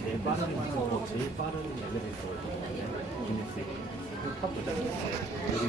제일 빠른 거 제일 빠른 엘리베이터 기네스 탑 보자. 층이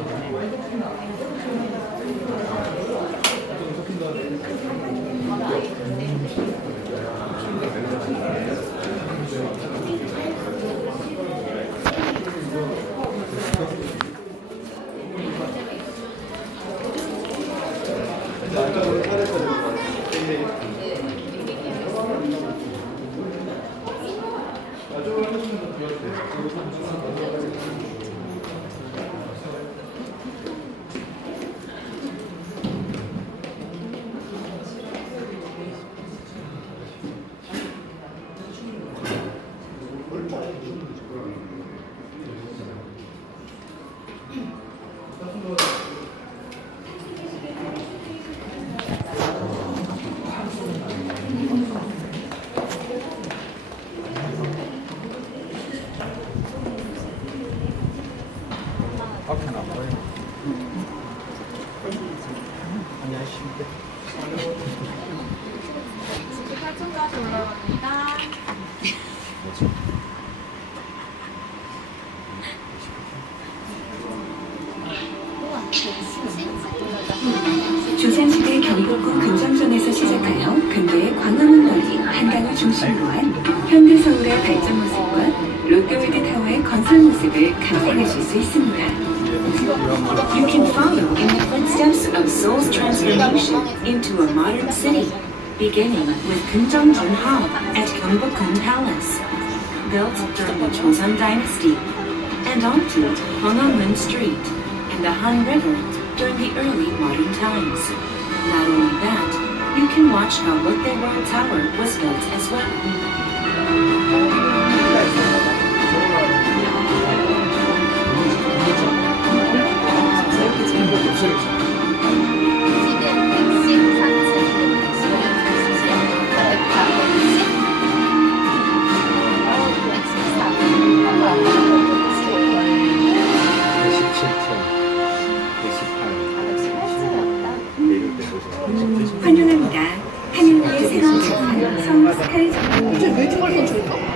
안녕하십니까. 18층까지 올라갑니다. 조선시대 경복궁 금성전에서 시작하여 근대의 광화문 거리, 한강을 중심으로 한 현대 서울의 발전 모습과 롯데월드 타워의 건설 모습을 감상하실 수 있습니다. You can follow in the footsteps of Seoul's transformation into a modern city, beginning with Kumjongjeon Hall at Gyeongbokgung Palace, built during the Joseon Dynasty, and onto Hwangangmun Street and the Han River during the early modern times. Not only that, you can watch how Lotte World Tower was built as well. 스카이 저 뮤지컬 선 줄까?